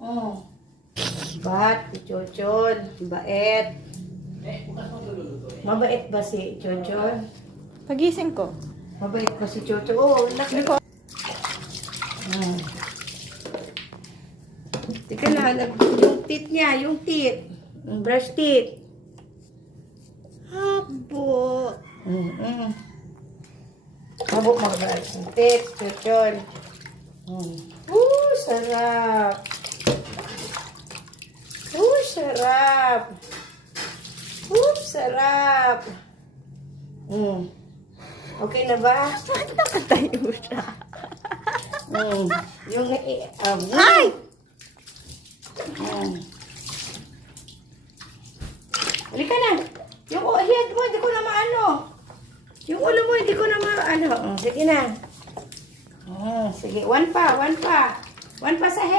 Oh. Bat, si Chochon. Bait. Mabait ba si Chochon? Pagising ko. Mabait ba si Chochon? Oo, laki ko. Teka lang, yung teeth niya, yung teeth. Yung brush teeth. Habo. Habo mag-brush yung teeth, Chochon. Sarap. Sarap. Sarap. Okay na ba? Nakatayo siya. Yung Ay! Halika na. Yung head mo, hindi ko na maano. Yung ulo mo, hindi ko na maano. Sige na. Sige, one pa. One pa sa head.